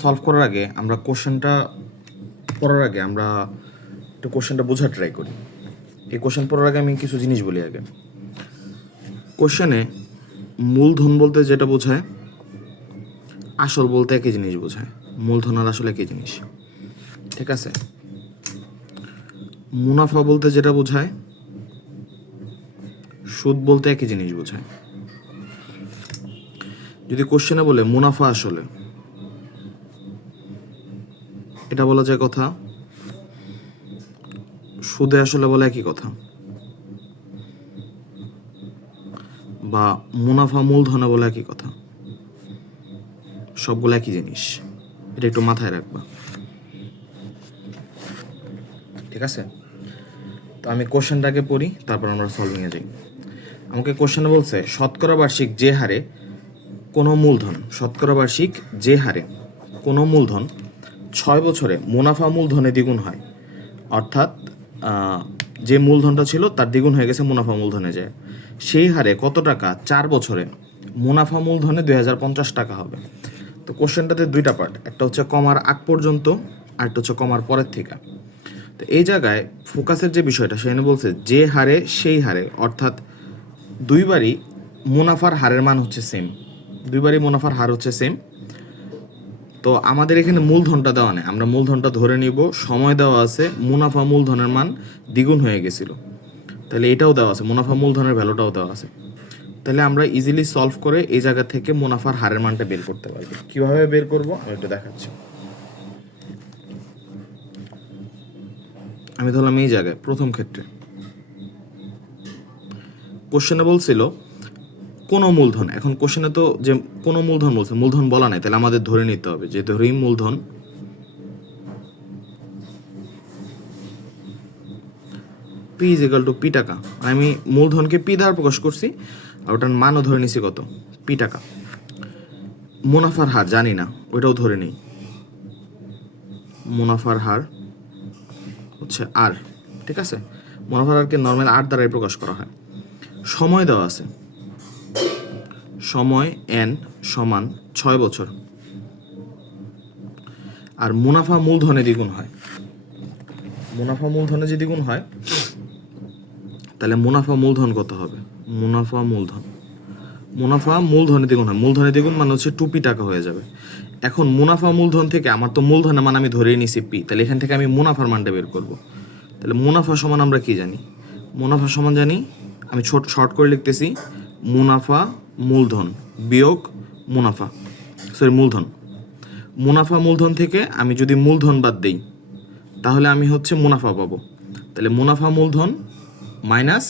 Solve করার আগে আমরা কোশ্চেনটা পড়ার আগে আমরা একটু কোশ্চেনটা বোঝার ট্রাই করি। এই কোশ্চেন পড়ার আগে আমি কিছু জিনিস বলি আগে। কোশ্চেনে মূলধন বলতে যেটা বোঝায় আসল বলতে একই জিনিস বোঝায়। মূলধন আর আসল একই জিনিস, ঠিক আছে? মুনাফা বলতে যেটা বোঝায় সুদ বলতে একই জিনিস বোঝায়। যদি কোশ্চেনে বলে মুনাফা আসলে, এটা বলা যায় কথা। সুদে আসলে বলে একই কথা, বা মুনাফা মূলধনে বলে একই কথা। সবগুলো একই জিনিস, এটা একটু মাথায় রাখবা, ঠিক আছে? তো আমি কোশ্চেনটাকে পড়ি, তারপর আমরা সলভিংয়ে যাই। আমাকে কোশ্চেনে বলছে শতকরা বার্ষিক যে হারে কোনো মূলধন, শতকরা বার্ষিক যে হারে কোনো মূলধন 6 বছরে মুনাফা মূলধনে দ্বিগুণ হয়, অর্থাৎ যে মূলধনটা ছিল তার দ্বিগুণ হয়ে গেছে মুনাফা মূলধনে যায়, সেই হারে কত টাকা 4 বছরে মুনাফা মূলধনে 2050 টাকা হবে। তো কোশ্চেনটাতে দুইটা পার্ট, একটা হচ্ছে কমার আগ পর্যন্ত আর একটা হচ্ছে কমার পরের থেকে। তো এই জায়গায় ফোকাসের যে বিষয়টা সেখানে বলছে যে হারে সেই হারে, অর্থাৎ দুইবারই মুনাফার হারের মান হচ্ছে সেম, দুইবারই মুনাফার হার হচ্ছে সেম। তো আমাদের এখানে মূলধনটা দেওয়া নেই, আমরা মূলধনটা ধরে নিব, সময় দেওয়া আছে, মুনাফা মূলধনের মান দ্বিগুণ হয়ে গেছিল, তাহলে এটাও দেওয়া আছে, মুনাফা মূলধনের ভ্যালুটাও দেওয়া আছে। তাহলে আমরা ইজিলি সলভ করে এই জায়গা থেকে মুনাফার হারের মানটা বের করতে পারবো। কীভাবে বের করব আমি একটু দেখাচ্ছি। আমি ধরলাম এই জায়গায় প্রথম ক্ষেত্রে কোশ্চেনে বলছিল কোনো মূলধন, এখন কোশ্চেনে তো যে কোনো মূলধন বলছে, মূলধন বলা নাই, তাহলে আমাদের ধরে নিতে হবে যে ধরেই মূলধন P is equal to P টাকা। আমি মূলধনকে পি দ্বারা প্রকাশ করছি আর ওটার মানও ধরে নিছি কত, পি টাকা। মুনাফার হার জানি না, ওইটাও ধরে নিই, মুনাফার হার হচ্ছে আর, ঠিক আছে? মুনাফার হারকে নর্মাল আর দ্বারাই প্রকাশ করা হয়। সময় দেওয়া আছে, সময় এন সমান 6 বছর, আর মুনাফা মূলধনে দ্বিগুণ হয়। মুনাফা মূলধনে যদি দ্বিগুণ হয় তাহলে মুনাফা মূলধন কত হবে? মুনাফা মূলধনে দ্বিগুণ হয়, মূলধনে দ্বিগুণ মানে হচ্ছে 2p টাকা হয়ে যাবে। এখন মুনাফা মূলধন থেকে আমার তো মূলধনের মান আমি ধরেই নিছি পি, তাহলে এখান থেকে আমি মুনাফার মানটা বের করব। তাহলে মুনাফা সমান আমরা কি জানি? মুনাফা সমান জানি, আমি শর্ট করে লিখতেছি, মুনাফা মূলধন বিয়োগ মুনাফা, মূলধন। মুনাফা মূলধন থেকে আমি যদি মূলধন বাদ দেই তাহলে আমি হচ্ছে মুনাফা পাবো। তাহলে মুনাফা মূলধন মাইনাস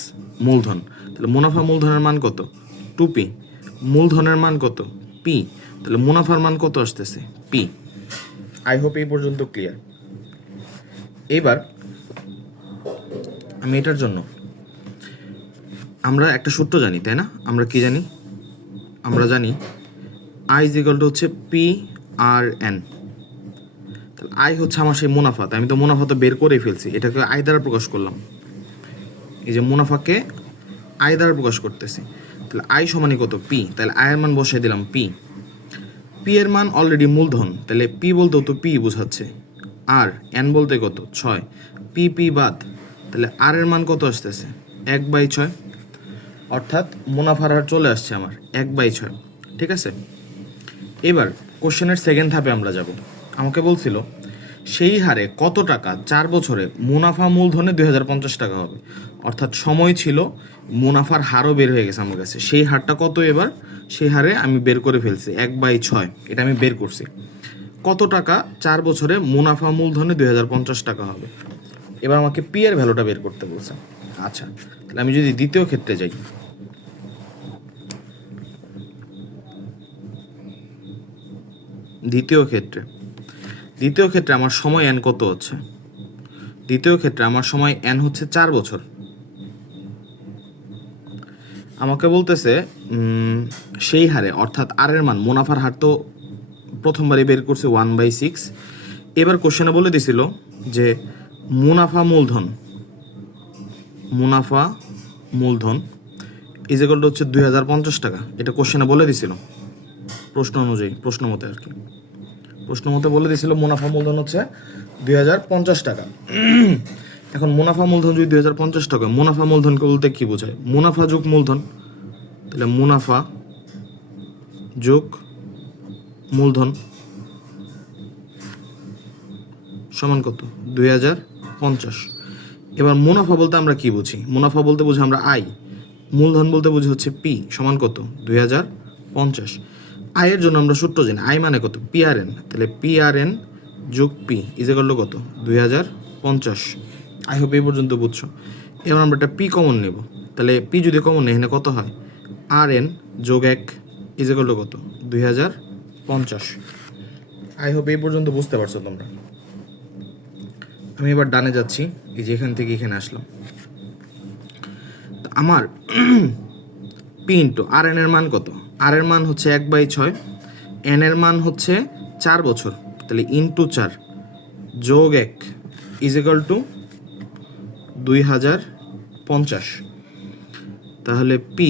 মূলধন, তাহলে মুনাফা মূলধনের মান কত? 2p। মূলধনের মান কত? p। তাহলে মুনাফার মান কত আসতেছে? p। আই হোপ এই পর্যন্ত ক্লিয়ার। এবার আমি এটার জন্য আমরা একটা সূত্র জানি, তাই না? আমরা কি জানি? আমরা জানি আই ইজ ইকুয়াল টু হচ্ছে পি আর এন। তাহলে আই হচ্ছে আমার সেই মুনাফা, তাই আমি তো মুনাফা তো বের করেই ফেলছি, এটাকে আই দ্বারা প্রকাশ করলাম। এই যে মুনাফাকে আই দ্বারা প্রকাশ করতেছি, তাহলে আই সমানই কত? পি। তাহলে আয়ের মান বসাই দিলাম পি। পি এর মান অলরেডি মূলধন, তাহলে পি বলতেও তো পি বোঝাচ্ছে, আর এন বলতে কত? 6। পি পি বাদ, তাহলে আর এর মান কত আসতেছে? 1/6, অর্থাৎ মুনাফার হার চলে আসছে আমার 1/6, ঠিক আছে? এবার কোশ্চেনের সেকেন্ড ধাপে আমরা যাব। আমাকে বলছিল সেই হারে কত টাকা 4 বছরে মুনাফা মূলধনে 2050 টাকা হবে, অর্থাৎ সময় ছিল, মুনাফার হারও বের হয়ে গেছে আমার কাছে, সেই হারটা কত? এবার সেই হারে আমি বের করে ফেলছি 1/6, এটা আমি বের করছি। কত টাকা 4 বছরে মুনাফা মূলধনে 2050 টাকা হবে। এবার আমাকে পি এর ভ্যালুটা বের করতে বলছে। আচ্ছা, তাহলে আমি যদি দ্বিতীয় ক্ষেত্রে যাই, দ্বিতীয় ক্ষেত্রে আমার সময় এন কত হচ্ছে? দ্বিতীয় ক্ষেত্রে আমার সময় এন হচ্ছে 4 বছর। আমাকে বলতেছে সেই হারে, অর্থাৎ আর এর মান, মুনাফার হার তো প্রথমবারই বের করছে 1/6। এবার কোশ্চেনে বলে দিছিল যে মুনাফা মূলধন ইজ ইকুয়াল টু হচ্ছে 2050 টাকা, এটা কোশ্চেনে বলে দিছিল প্রশ্ন অনুযায়ী, প্রশ্ন মতে আর কি। প্রশ্ন মতে বলে দিয়েছিল মুনাফা মূলধন হচ্ছে 2050 টাকা। এখন মুনাফা মূলধন যদি 2050 টাকা, মুনাফা মূলধনকে বলতে কি বোঝায়? মুনাফা যোগ মূলধন। তাহলে মুনাফা যোগ মূলধন সমান কত? 2050। এবার মুনাফা বলতে আমরা কি বুঝি? মুনাফা বলতে বুঝি আমরা আয়, মূলধন বলতে বুঝি হচ্ছে পি সমান কত? 2050। আয়ের জন্য আমরা সূত্র জানি, আয় মানে কত? PRN। তাহলে PRN যোগ পি ইজ ইকুয়াল টু কত? 2050। আই হোপ এই পর্যন্ত বুঝছো। এবার আমরা একটা পি কমন নেব। তাহলে পি যদি কমন নেই, এখানে কত হয়? RN যোগ 1 ইজ ইকুয়াল টু কত? 2050। আই হোপ এই পর্যন্ত বুঝতে পারছো তোমরা। আমি এবার ডানে যাচ্ছি, এই যে এখান থেকে এখানে আসলাম। আমার পি ইন্টু RN এর মান কত? আর এর মান হচ্ছে 1/6, এন এর মান হচ্ছে 4 বছর। তাহলে ইন্টু 4 যোগ 1 ইজ ইকুয়াল টু 2050। তাহলে পি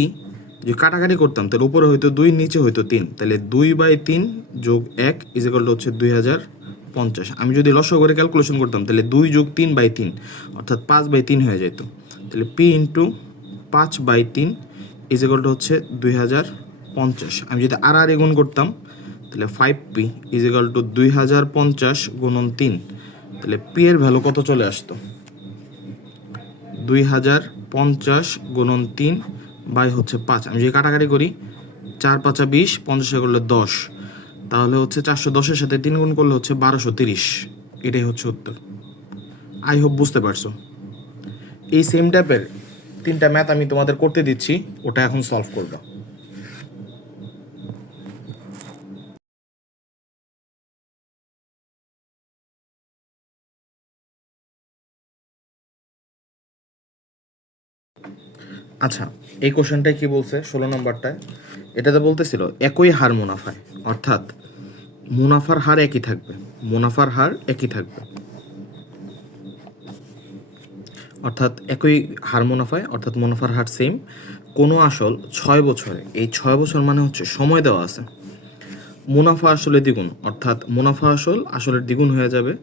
যে কাটাকাটি করতাম, তাহলে উপরে হয়তো 2, নিচে হয়তো 3, তাহলে 2/3 যোগ 1 ইজ ইকুয়াল টু হচ্ছে 2050। আমি যদি লসাগু করে ক্যালকুলেশন করতাম, তাহলে 2 যোগ 3/3 অর্থাৎ 5/3 হয়ে যেত। তাহলে P into 5/3 is equal two হচ্ছে 2050। আমি যদি আর গুণ করতাম, তাহলে 5p ইজ ইকুয়াল টু 2050 গুণন 3। তাহলে পি এর ভ্যালু কত চলে আসতো? 2050 গুণন 3 বাই হচ্ছে 5। আমি যদি কাটাকাটি করি, 4 5 20, 50 করলে 10, তাহলে হচ্ছে 410-এর সাথে 3 গুণ করলে হচ্ছে 1230। এটাই হচ্ছে উত্তর। আই হোপ বুঝতে পারছো। এই সেম টাইপের 3টা ম্যাথ আমি তোমাদের করতে দিচ্ছি, ওটা এখন সলভ করবা। আচ্ছা, এই কোশ্চেনটাই কি বলছে 16 নম্বরটায়? এটাতে বলতেছিল একই হার মুনাফায়, অর্থাৎ মুনাফার হার একই থাকবে, মুনাফার হার একই থাকবে, অর্থাৎ একই হার মুনাফায়, অর্থাৎ মুনাফার হার সেম। কোনো আসল 6 বছরে, এই 6 বছর মানে হচ্ছে সময় দেওয়া আছে। মুনাফা আসলে দ্বিগুণ, অর্থাৎ মুনাফা আসলের দ্বিগুণ হয়ে যাবে।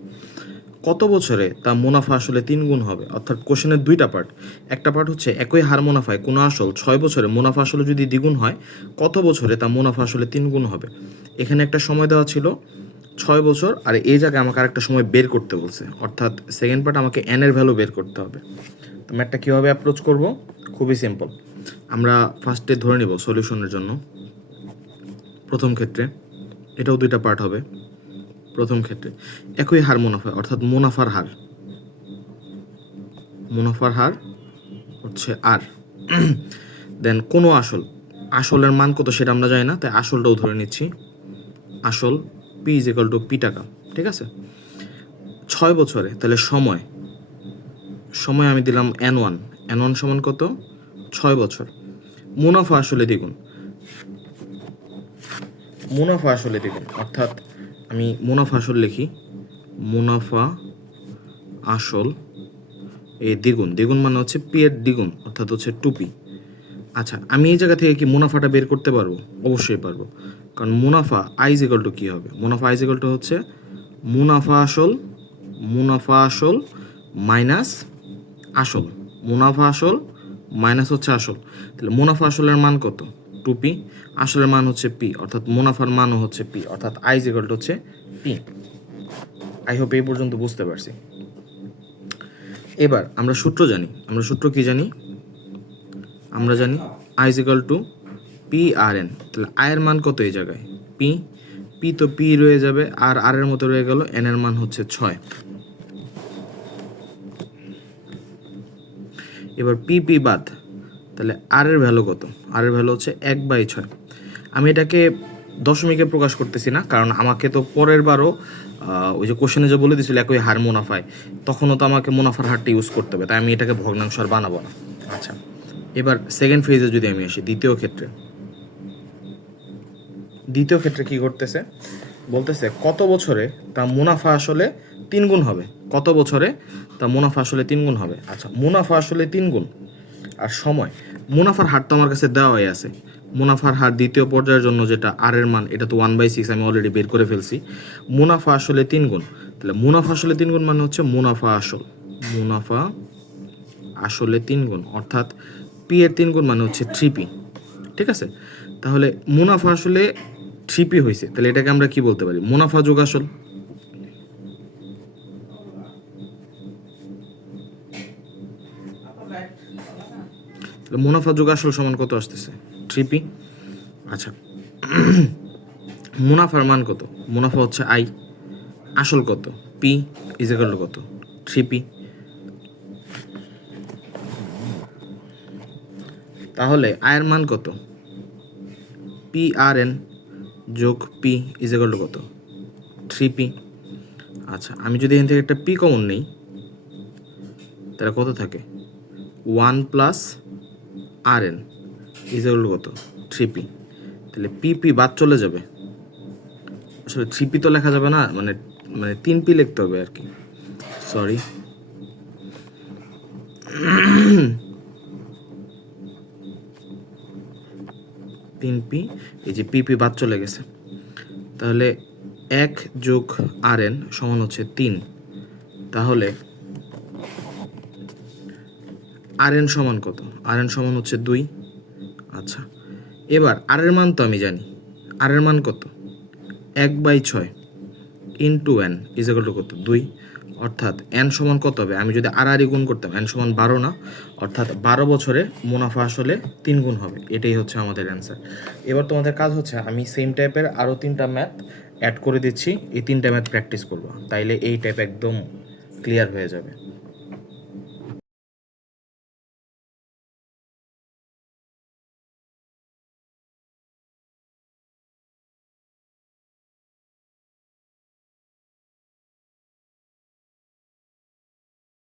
কত বছরে তা মুনাফা আসলে 3 গুণ হবে? অর্থাৎ কোশ্চেনের 2টা পার্ট। একটা পার্ট হচ্ছে একই হার মুনাফায় কোনো আসল 6 বছরে মুনাফা আসলে যদি দ্বিগুণ হয়, কত বছরে তা মুনাফা আসলে 3 গুণ হবে। এখানে একটা সময় দেওয়া ছিল 6 বছর, আর এই জায়গায় আমাকে আরেকটা সময় বের করতে বলছে, অর্থাৎ সেকেন্ড পার্ট আমাকে এন এর ভ্যালু বের করতে হবে। তো ম্যাথটা কীভাবে অ্যাপ্রোচ করব? খুবই সিম্পল। আমরা ফার্স্টে ধরে নিব সলিউশনের জন্য। প্রথম ক্ষেত্রে এটাও 2টা পার্ট হবে। প্রথম ক্ষেত্রে একই হার মুনাফা, অর্থাৎ মুনাফার হার হচ্ছে আর। দেন কোনো আসলের মান কত সেটা আমরা জানি না, তাই আসলটাও ধরে নিচ্ছি। আসল P is equal two P টাকা, ঠিক আছে। 6 বছরে, তাহলে সময় আমি দিলাম n1 সমান কত? 6 বছর। মুনাফা আসলে দ্বিগুণ, অর্থাৎ আমি মুনাফা আসল লিখি, মুনাফা আসল এই দ্বিগুণ মানে হচ্ছে পি এর দ্বিগুণ, অর্থাৎ হচ্ছে 2p। আচ্ছা, আমি এই জায়গা থেকে কি মুনাফাটা বের করতে পারবো? অবশ্যই পারবো, কারণ মুনাফা আই ইজ ইকুয়াল টু কী হবে? মুনাফা আই ইজ ইকুয়াল টু হচ্ছে মুনাফা আসল মাইনাস আসল, মুনাফা আসল মাইনাস হচ্ছে আসল। তাহলে মুনাফা আসলের মান কত? 2p, আসলের মান হচ্ছে p, অর্থাৎ মুনাফার মানও হচ্ছে p, অর্থাৎ আই ইজ ইকুয়াল টু হচ্ছে p। আই হোপ এই পর্যন্ত বুঝতে পারছি। এবার আমরা সূত্র কি জানি? আমরা জানি I is equal two PRN। তাহলে আয়ের মান কত এই জায়গায়? পি তো পি রয়ে যাবে, আর এর মতো রয়ে গেল, এন এর মান হচ্ছে 6। এবার পি বাদ, তাহলে আর এর ভ্যালু কত? আর এর ভ্যালু হচ্ছে 1/6। আমি এটাকে দশমিকে প্রকাশ করতেছি না, কারণ আমাকে তো পরের বারও ওই যে কোশ্চেনে যে বলে দিয়েছিল একই হার মুনাফায়, তখনও তো আমাকে মুনাফার হারটা ইউজ করতে হবে, তাই আমি এটাকে ভগ্নাংশ আর বানাবো না। আচ্ছা, এবার সেকেন্ড ফেজে যদি আমি আসি, দ্বিতীয় ক্ষেত্রে কি করতেছে? বলতেছে কত বছরে তা মুনাফা আসলে 3 গুণ হবে। কত বছরে তা মুনাফা আসলে 3 গুণ হবে? আচ্ছা, মুনাফা আসলে 3 গুণ আর সময়, মুনাফার হার তো আমার কাছে দেওয়াই আছে, মুনাফার হার দ্বিতীয় পর্যায়ের জন্য যেটা আর এর মান, এটা তো 1/6 আমি অলরেডি বের করে ফেলছি। মুনাফা আসলে 3 গুণ, তাহলে মুনাফা আসলে 3 গুণ মানে হচ্ছে মুনাফা আসলে 3 গুণ, অর্থাৎ পি এর 3 গুণ মানে হচ্ছে 3p। ঠিক আছে, তাহলে মুনাফা আসলে 3p হয়েছে, তাহলে এটাকে আমরা কি বলতে পারি? মুনাফা যোগ আসল। মুনাফা যোগ আসল সমান কত আসতেছে? 3p। আচ্ছা, মুনাফার মান কত? মুনাফা হচ্ছে আই, আসল কত? পি ইজ ইকুয়াল টু কত? 3p। তাহলে আয়ের মান কত? পি আর এন যোগ পি ইজ ইকুয়াল টু কত? 3p। আচ্ছা, আমি যদি এখান থেকে একটা পি কমন নেই, তাহলে কত থাকে? 1 plus r n is equal to কত? 3p। তাহলে পি বাদ চলে যাবে, আসলে 3p তো লেখা যাবে না, মানে 3p লিখতে হবে আর কি, সরি। এই যে পিপি বাদ চলে গেছে, তাহলে 1 যোগ আর এন সমান হচ্ছে 3। তাহলে আর এন সমান কত? আর এন সমান হচ্ছে 2। আচ্ছা, এবার আর এর মান তো আমি জানি, আর এর মান কত? 1/6 into N is equal to কত? 2। অর্থাৎ এন সমান কত হবে? আমি যদি আর গুণ করতাম, এন সমান 12 না, অর্থাৎ 12 বছরে মুনাফা আসলে 3 গুণ হবে। এটাই হচ্ছে আমাদের অ্যান্সার। এবার তোমাদের কাজ হচ্ছে, আমি সেম টাইপের আরও 3টা ম্যাথ অ্যাড করে দিচ্ছি, এই 3টা ম্যাথ প্র্যাকটিস করবো, তাইলে এই টাইপ একদম ক্লিয়ার হয়ে যাবে।